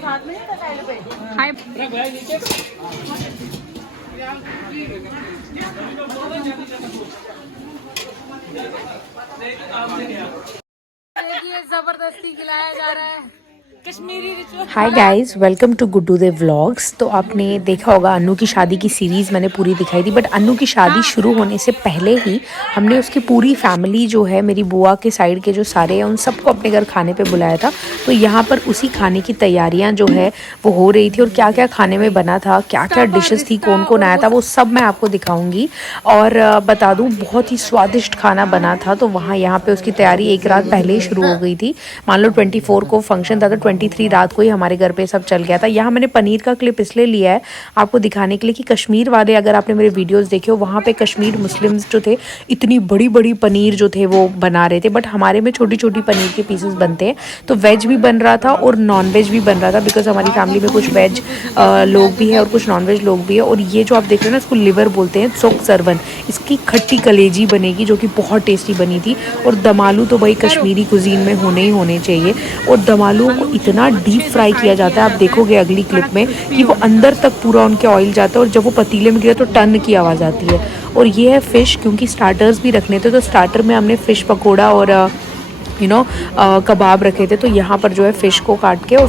हाय। देखिए जबरदस्ती खिलाया जा रहा है Kashmiri ritual. Hi guys, welcome to Guddu the vlogs. तो आपने देखा होगा अन्नू की शादी की सीरीज़ मैंने पूरी दिखाई थी, बट अन्नू की शादी शुरू होने से पहले ही हमने उसकी पूरी फैमिली जो है, मेरी बुआ के साइड के जो सारे हैं, उन सबको अपने घर खाने पे बुलाया था। तो यहाँ पर उसी खाने की तैयारियाँ जो है वो हो रही थी, और क्या क्या खाने में बना था, क्या क्या डिशेस थी, कौन कौन आया था, वो सब मैं आपको दिखाऊंगी। और बता दूँ, बहुत ही स्वादिष्ट खाना बना था। तो वहाँ यहाँ पे उसकी तैयारी एक रात पहले ही शुरू हो गई थी। मान लो 24 को फंक्शन था, तो 23 रात को ही हमारे घर पे सब चल गया था। यहाँ मैंने पनीर का क्लिप इसलिए लिया है आपको दिखाने के लिए कि कश्मीर वाले, अगर आपने मेरे वीडियोस देखे हो, वहाँ पे कश्मीर मुस्लिम्स जो थे, इतनी बड़ी बड़ी पनीर जो थे वो बना रहे थे, बट हमारे में छोटी छोटी पनीर के पीसेस बनते हैं। तो वेज भी बन रहा था और नॉन वेज भी बन रहा था, बिकॉज हमारी फैमिली में कुछ वेज लोग भी है और कुछ नॉन वेज लोग भी है। और ये जो आप देख रहे हो ना, इसको लिवर बोलते हैं, सोक सरवन। इसकी खट्टी कलेजी बनेगी जो कि बहुत टेस्टी बनी थी। और दमालू तो भाई कश्मीरी कुजीन में होने ही होने चाहिए। और दमालू को इतना डीप फ्राई किया जाता है, आप देखोगे अगली क्लिप में कि वो अंदर तक पूरा उनके ऑयल जाता है, और जब वो पतीले में गिरे तो टन की आवाज़ आती है। और ये है फ़िश, क्योंकि स्टार्टर्स भी रखने थे, तो स्टार्टर में हमने फ़िश पकोड़ा और कबाब रखे थे। तो यहाँ पर जो है फ़िश को काट के, और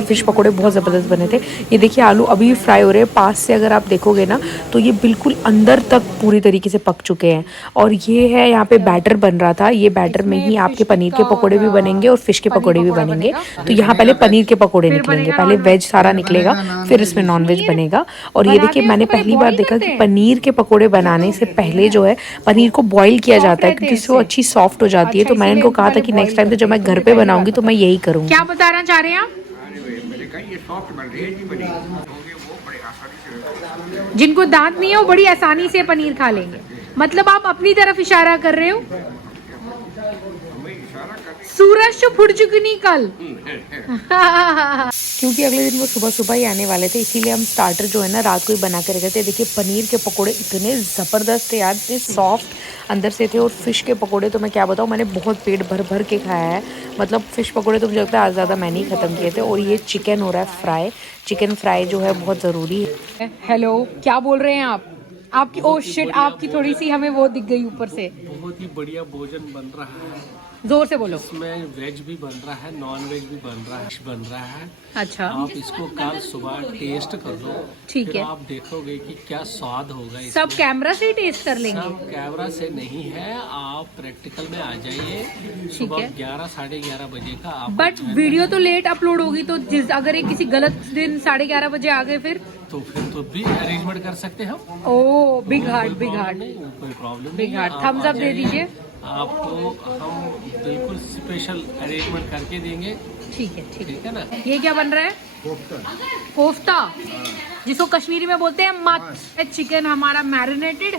फ़िश पकोड़े बहुत ज़बरदस्त बने थे। ये देखिए आलू अभी फ्राई हो रहे हैं, पास से अगर आप देखोगे ना तो ये बिल्कुल अंदर तक पूरी तरीके से पक चुके हैं। और ये है यहाँ पे बैटर बन रहा था, ये बैटर में ही आपके पनीर के पकोड़े भी बनेंगे और फ़िश के पकोड़े भी बनेंगे। तो यहाँ पहले पनीर के पकोड़े निकलेंगे, पहले वेज सारा निकलेगा, फिर इसमें नॉन वेज बनेगा। और ये देखिए, मैंने पहली बार देखा कि पनीर के पकोड़े बनाने से पहले जो है पनीर को बॉईल किया जाता है, क्योंकि उससे वो अच्छी सॉफ्ट हो जाती है। तो मैंने इनको कहा था कि नेक्स्ट टाइम तो जब मैं घर पे बनाऊंगी तो मैं यही करूंगी। क्या बताना चाह रहे हैं आप? जिनको दांत नहीं है वो बड़ी आसानी से पनीर खा लेंगे। मतलब आप अपनी तरफ इशारा कर रहे हो? सूरज तो फुट चुकी नहीं कल। क्योंकि अगले दिन वो सुबह सुबह ही आने वाले थे, इसीलिए हम स्टार्टर जो है ना रात को ही बना के रखे थे। देखिए पनीर के पकोड़े इतने ज़बरदस्त थे यार, इतने सॉफ्ट अंदर से थे। और फ़िश के पकोड़े तो मैं क्या बताऊँ, मैंने बहुत पेट भर भर के खाया है। मतलब फ़िश पकोड़े तो मुझे लगता है आज ज़्यादा मैंने ही ख़त्म किए थे। और ये चिकन हो रहा है फ्राई, चिकन फ्राई जो है बहुत ज़रूरी है। हेलो, क्या बोल रहे हैं आप? आपकी ओ शिट, आपकी थोड़ी सी हमें वो दिख गई ऊपर से। बहुत ही बढ़िया भोजन बन रहा है, जोर से बोलो। इसमें वेज भी बन रहा है, नॉन वेज भी बन रहा है। अच्छा, आप इसको कल सुबह टेस्ट कर लो, ठीक है। आप देखोगे कि क्या स्वाद होगा। सब कैमरा से ही टेस्ट कर लेंगे? सब कैमरा से नहीं है, आप प्रैक्टिकल में आ जाइए सुबह 11 साढ़े 11 बजे का। आप बट वीडियो तो लेट अपलोड होगी, तो अगर एक किसी गलत दिन 11:30 बजे आ गए फिर तो भी अरेंजमेंट कर सकते हैं हम। Oh big heart, big heart, कोई problem big heart. Thumbs up दे दीजिए। आपको हम बिल्कुल स्पेशल अरेंजमेंट करके देंगे। ठीक है, ठीक है ना। ये क्या बन रहा है? कोफ्ता, जिसको कश्मीरी में बोलते हैं मत। चिकन हमारा मैरिनेटेड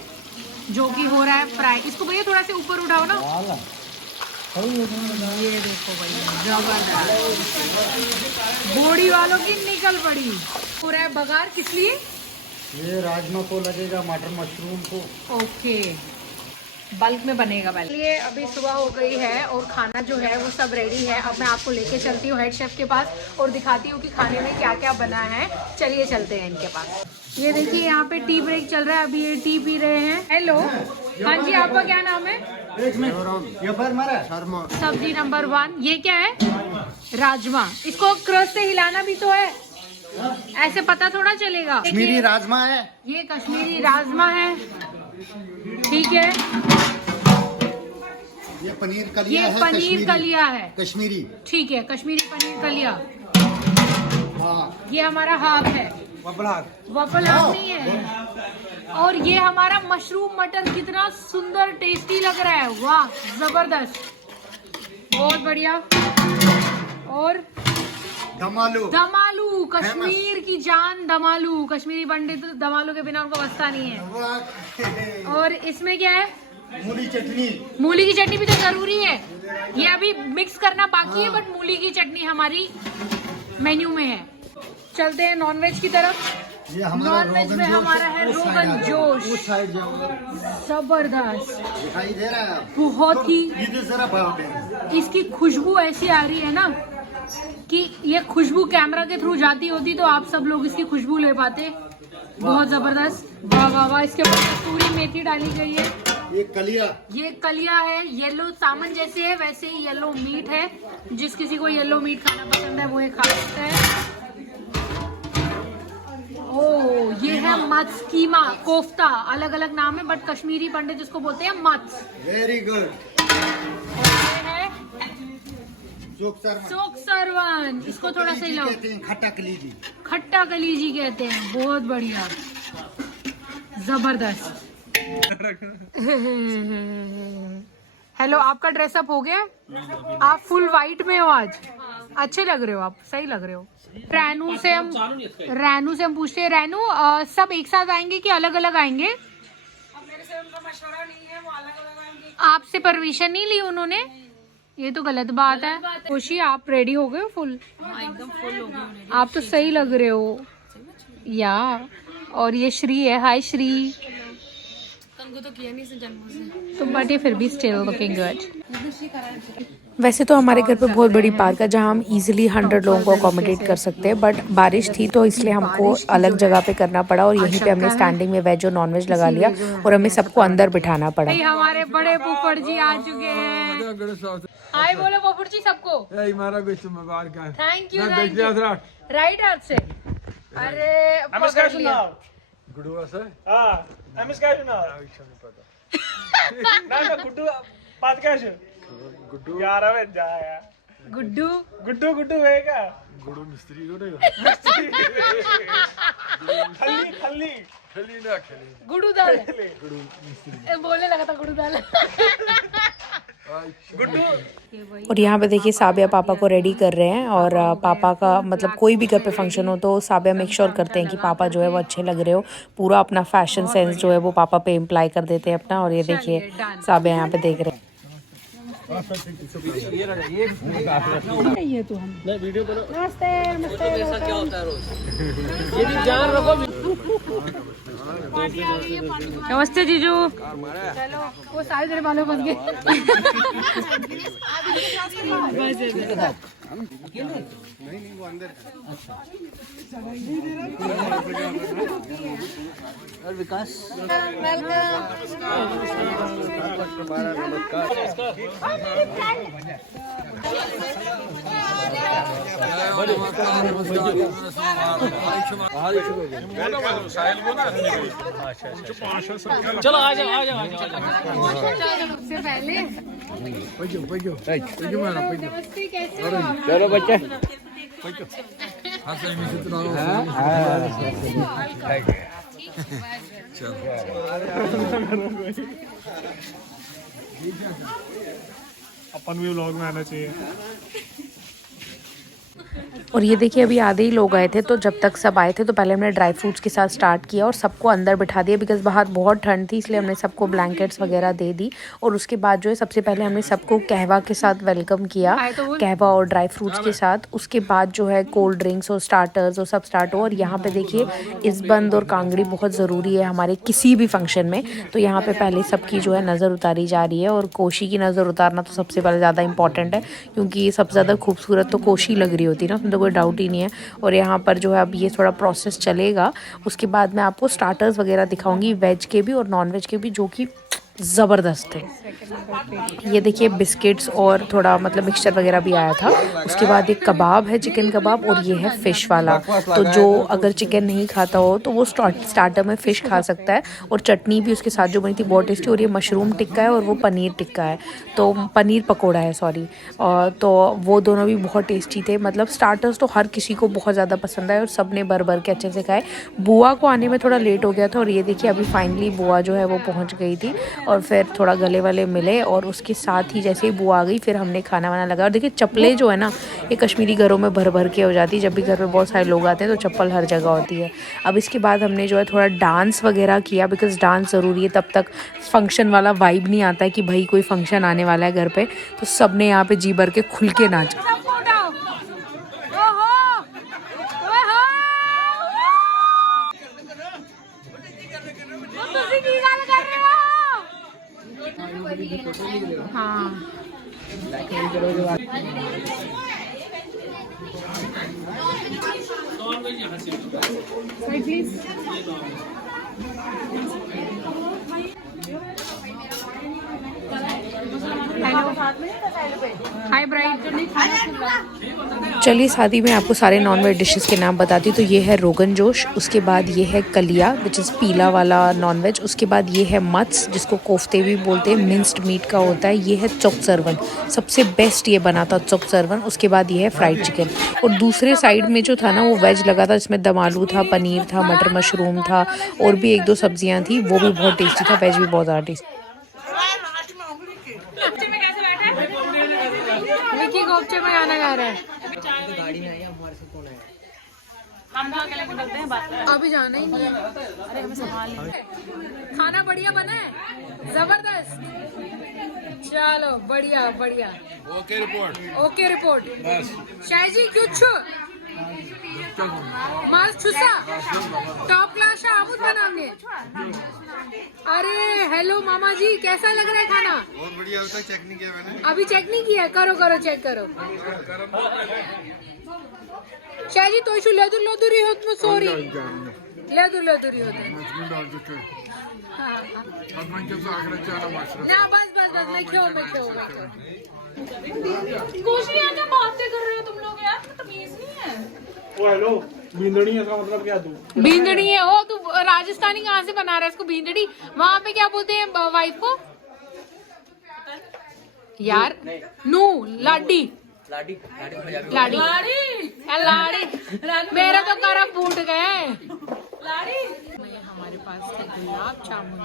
जो कि हो रहा है फ्राई। इसको भैया थोड़ा से ऊपर उठाओ ना। ये देखो भैया, जबरदस्त, बॉडी वालों की निकल पड़ी। हो रहा है बघार, किस लिए? ये राजमा को लगेगा, मटर मशरूम को। ओके, बल्क में बनेगा पहले। ये अभी सुबह हो गई है और खाना जो है वो सब रेडी है। अब मैं आपको लेके चलती हूँ हेड शेफ के पास और दिखाती हूँ कि खाने में क्या क्या बना है। चलिए चलते हैं इनके पास। ये देखिए यहाँ पे टी ब्रेक चल रहा है, अभी ये टी पी रहे हैं। हेलो, हाँ जी, आपका क्या नाम है? सब्जी नंबर 1। ये क्या है? राजमा। इसको क्रश से हिलाना भी तो है, ऐसे पता थोड़ा चलेगा। कश्मीरी राजमा है, ये कश्मीरी राजमा है, ठीक है। ये पनीर कलिया है, पनीर कलिया है कश्मीरी, ठीक है, कश्मीरी पनीर कलिया। ये हमारा हाफ है, वफल हाफ नहीं है। और ये हमारा मशरूम मटर, कितना सुंदर टेस्टी लग रहा है, वाह जबरदस्त, बहुत बढ़िया। और दमालू, कश्मीर की जान दमालू। कश्मीरी पंडित दमालू के बिना उनको बसता नहीं है। और इसमें क्या है? मूली चटनी। मूली की चटनी भी तो जरूरी है, ये अभी मिक्स करना बाकी है, बट मूली की चटनी हमारी मेन्यू में है। चलते हैं नॉनवेज की तरफ। नॉनवेज में हमारा है रोगन जोश, जबरदस्त, दिखाई दे रहा है बहुत ही। ये जरा इसकी खुशबू ऐसी आ रही है ना, कि ये खुशबू कैमरा के थ्रू जाती होती तो आप सब लोग इसकी खुशबू ले पाते। बहुत जबरदस्त, वाह वाह वाह। इसके ऊपर कसूरी मेथी डाली गई है। ये कलिया है, येलो सामन जैसे है वैसे ही येलो मीट है। जिस किसी को येलो मीट खाना पसंद है वो ये खा सकता है। ओह, ये है मत्स कीमा कोफ्ता, अलग अलग नाम है बट कश्मीरी पंडित जिसको बोलते हैं मत्स। Very good. ये है सोक सरवन, इसको थोड़ा सा हिलाओ। खट्टा कलीजी, खट्टा कलीजी कहते हैं। बहुत बढ़िया, जबरदस्त। हेलो, आपका ड्रेसअप हो गया? आप फुल वाइट में हो आज, अच्छे लग रहे हो आप, सही लग रहे हो। रैनू से हम पूछते हैं, रैनू सब एक साथ आएंगे कि अलग अलग आएंगे? अब मेरे से उनका मशवरा नहीं है, वो अलग अलग आएंगे। आपसे परमिशन नहीं ली उन्होंने? ये तो गलत बात है। खुशी, आप रेडी हो गए हो फुल? एकदम फुल हो गई। आप तो सही लग रहे हो या। और ये श्री है, हाय श्री। तंगो तो किया नहीं इस जन्मों से, तो बट ये फिर भी स्टिल लुकिंग गुड। वैसे तो हमारे घर पे बहुत बड़ी पार्क है जहाँ हम इजीली 100 लोगों को अकोमोडेट कर सकते हैं, बट बारिश थी तो इसलिए हमको अलग जगह पे करना पड़ा और यहीं पे हमने स्टैंडिंग में वेज और नॉन वेज लगा लिया और हमें सबको अंदर बिठाना पड़ा। हमारे बड़े फुफड़ जी आ चुके हैं। हाय बोलो फुफड़ जी सबको। Thank you. राइट हाथ से। अरे पकड़ लिया। गुड्डू सर हां नमस्कार ना गुड्डू बात कैसे गुड्डू यार अबे जा यार गुड्डू है क्या गुड्डू मिस्त्री खली ना गुड्डू दाल बोलने लगा था गुड्डू दाल। और यहाँ पे देखिए साबिया पापा को रेडी कर रहे हैं और पापा का मतलब कोई भी घर पे फंक्शन हो तो साबिया मेक श्योर करते हैं कि पापा जो है वो अच्छे लग रहे हो। पूरा अपना फैशन सेंस जो है वो पापा पे इम्प्लाई कर देते हैं अपना। और ये देखिए साबिया यहाँ पे देख रहे हैं। ये तो हम वीडियो करो। नमस्ते क्या होता है रोज ये भी जान रखो। नमस्ते जीजू। चलो वो सारे तेरे बालों फंस गए। वो अंदर और विकास चलो आ जाओ सबसे पहले नमस्ते, कैसे हो आप? चलो बच्चे अपन भी व्लॉग में आना चाहिए। और ये देखिए अभी आधे ही लोग आए थे तो जब तक सब आए थे तो पहले हमने ड्राई फ्रूट्स के साथ स्टार्ट किया और सबको अंदर बिठा दिया बिकॉज बाहर बहुत ठंड थी, इसलिए हमने सबको ब्लैंकेट्स वगैरह दे दी। और उसके बाद जो है सबसे पहले हमने सबको कहवा के साथ वेलकम किया, कहवा और ड्राई फ्रूट्स के साथ। उसके बाद जो है कोल्ड ड्रिंक्स और स्टार्टर्स और सब स्टार्ट हो। और यहाँ पे देखिए इज़बंद और कांगड़ी बहुत ज़रूरी है हमारे किसी भी फंक्शन में, तो यहाँ पे पहले सबकी जो है नज़र उतारी जा रही है। और कोशी की नज़र उतारना तो सबसे पहले ज़्यादा इंपॉर्टेंट है क्योंकि ये सबसे ज़्यादा खूबसूरत तो कोशी लग रही होती है ना, उसमें तो कोई डाउट ही नहीं है। और यहाँ पर जो है अब ये थोड़ा प्रोसेस चलेगा, उसके बाद मैं आपको स्टार्टर्स वगैरह दिखाऊंगी वेज के भी और नॉन वेज के भी, जो कि ज़बरदस्त है। ये देखिए बिस्किट्स और थोड़ा मतलब मिक्सचर वगैरह भी आया था। उसके बाद एक कबाब है, चिकन कबाब, और ये है फ़िश वाला। तो जो अगर चिकन नहीं खाता हो तो वो स्टार्टर में फ़िश खा सकता है। और चटनी भी उसके साथ जो बनी थी बहुत टेस्टी। और ये मशरूम टिक्का है और वो पनीर टिक्का है, तो पनीर पकोड़ा है सॉरी। तो वो दोनों भी बहुत टेस्टी थे। मतलब स्टार्टर्स तो हर किसी को बहुत ज़्यादा पसंद आए और सब ने भर भर के अच्छे से खाए। बुआ को आने में थोड़ा लेट हो गया था और ये देखिए अभी फाइनली बुआ जो है वो पहुँच गई थी और फिर थोड़ा गले वाले मिले। और उसके साथ ही जैसे ही बुआ आ गई फिर हमने खाना वाना लगा। और देखिए चप्पलें जो है ना ये कश्मीरी घरों में भर भर के हो जाती है, जब भी घर पे बहुत सारे लोग आते हैं तो चप्पल हर जगह होती है। अब इसके बाद हमने जो है थोड़ा डांस वगैरह किया बिकॉज डांस ज़रूरी है, तब तक फंक्शन वाला वाइब नहीं आता है कि भाई कोई फंक्शन आने वाला है घर पे। तो सब ने यहाँ पे जी भर के खुल के नाचा। हाँ नॉनवेज यहाँ से हाय ब्राइड। चलिए शादी में आपको सारे नॉन वेज डिशेस के नाम बताती हूँ। तो ये है रोगन जोश, उसके बाद ये है कलिया विच इज़ पीला वाला नॉन वेज, उसके बाद ये है मत्स जिसको कोफ्ते भी बोलते हैं, मिंस्ड मीट का होता है। ये है चोक सर्वन, सबसे बेस्ट ये बना था चोक सर्वन। उसके बाद ये है फ्राइड चिकन, और दूसरे साइड में जो था ना वो वेज लगा था, जिसमें दम आलू था, पनीर था, मटर मशरूम था, और भी एक दो सब्जियाँ थी, वो भी बहुत टेस्टी था। वेज भी बहुत ज़्यादा टेस्टी। विकी गोपचे में गाना गा रहा है। हम लोग अकेले निकलते हैं बात करें। अभी जाना ही नहीं है। अरे हमें संभाल लेंगे। खाना बढ़िया बना है, जबरदस्त। चलो बढ़िया बढ़िया। Okay report. Okay report. बस शाही जी क्यों छु मास छुसा टॉप क्लास आमुद बनाने। अरे हेलो मामा जी, कैसा लग रहा है खाना? बहुत बढ़िया। अभी तक चेक नहीं किया मैंने। अभी चेक नहीं किया? करो करो चेक करो। शाही तो इशू लेदुर लेदुरी होत में सॉरी लेदुर लेदुरी होत ना बस बस बस मैं क्यों गोशी आजा, बातें कर रहे हो तुम लोग यार, तमीज नहीं है। वो हेलो, बींदड़ी है, इसका मतलब क्या तू? बींदड़ी है ओ तू राजस्थानी कहाँ से बना रहा है इसको बींदड़ी? वहाँ पे क्या बोलते हैं वाइफ को यार? नू लाडी लाडी लाडी लाड़ी मेरे तो करम फूट गए। लाड़ी हमारे पास थे गुलाब जामुन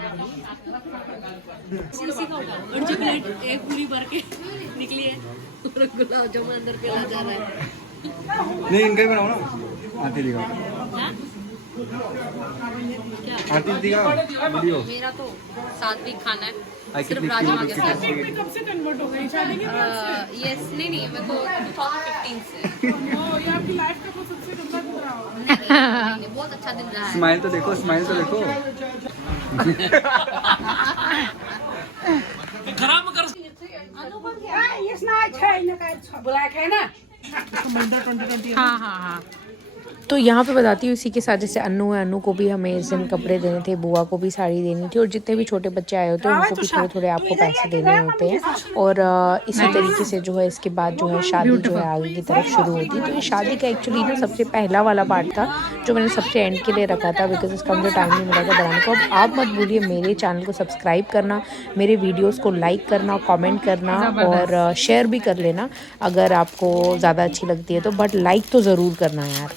और जो प्लेट एक पूरी भर के निकली है और गुलाब जामुन अंदर पे जा रहा है। नहीं इनका ही बनाओ ना। आरती दिखाओ, आरती दिखाओ वीडियो। मेरा तो सात्विक खाना है, आई सिर्फ कितनी राजमा के साथ। कब से कन्वर्ट हो गई शादी के बाद से? यस नहीं मेरे को 2015 से। ये आपकी लाइफ का कोई सबसे गंदा दिन रहा होगा। नहीं, बहुत अच्छा दिन रहा है। स्माइल तो देखो, स्माइल तो देखो। खराब कर ये स्नाइक है, इनका ब्लैक है ना। हाँ हाँ हाँ। तो यहाँ पे बताती हूँ इसी के साथ, जैसे अन्नू है, अन्नू को भी हमें इस दिन कपड़े देने थे, बुआ को भी साड़ी देनी थी, और जितने भी छोटे बच्चे आए होते हैं उनको भी थोड़े थोड़े आपको पैसे देने होते हैं। और इसी तरीके से जो है इसके बाद जो है शादी जो है आगे की तरफ शुरू होती है। तो ये शादी का एक्चुअली ना सबसे पहला वाला पार्ट था जो मैंने सबसे एंड के लिए रखा था, बिकॉज इसका मुझे टाइम नहीं मिला था बनाने को। अब आप मत भूलिए मेरे चैनल को सब्सक्राइब करना, मेरे वीडियोज़ को लाइक करना, कॉमेंट करना और शेयर भी कर लेना अगर आपको ज़्यादा अच्छी लगती है तो, बट लाइक तो ज़रूर करना यार।